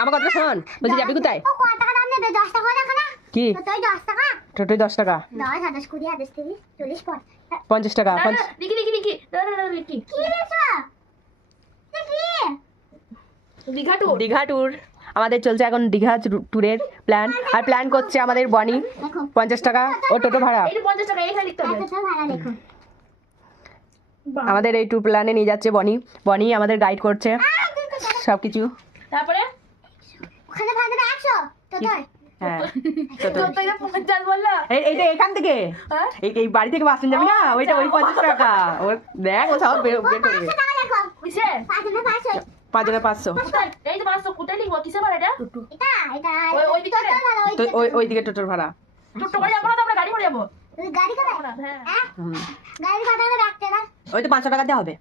আমার কথা শোন, বলছি যাবি কোথায়? কি টোটোয় 10 টাকা, 50 টাকা, দীঘা ট্যুর। আমাদের চলছে এখন দীঘা ট্যুরের প্ল্যান, আর প্ল্যান করছে আমাদের বনি। 50 টাকা ও টোটো ভাড়া। আমাদের এই ট্যুর প্ল্যানে নিয়ে যাচ্ছে বনি। বনি আমাদের গাইড করছে সবকিছু। তারপরে এইটা এখান থেকে, এই বাড়ি থেকে বাস যাবি না, ওইটা ওই 50 টাকা। ও দেখ, ও সব বের করবে। 5,500। ওই দিকে টোটোর ভাড়া। ওই তো 500 টাকা দেওয়া হবে।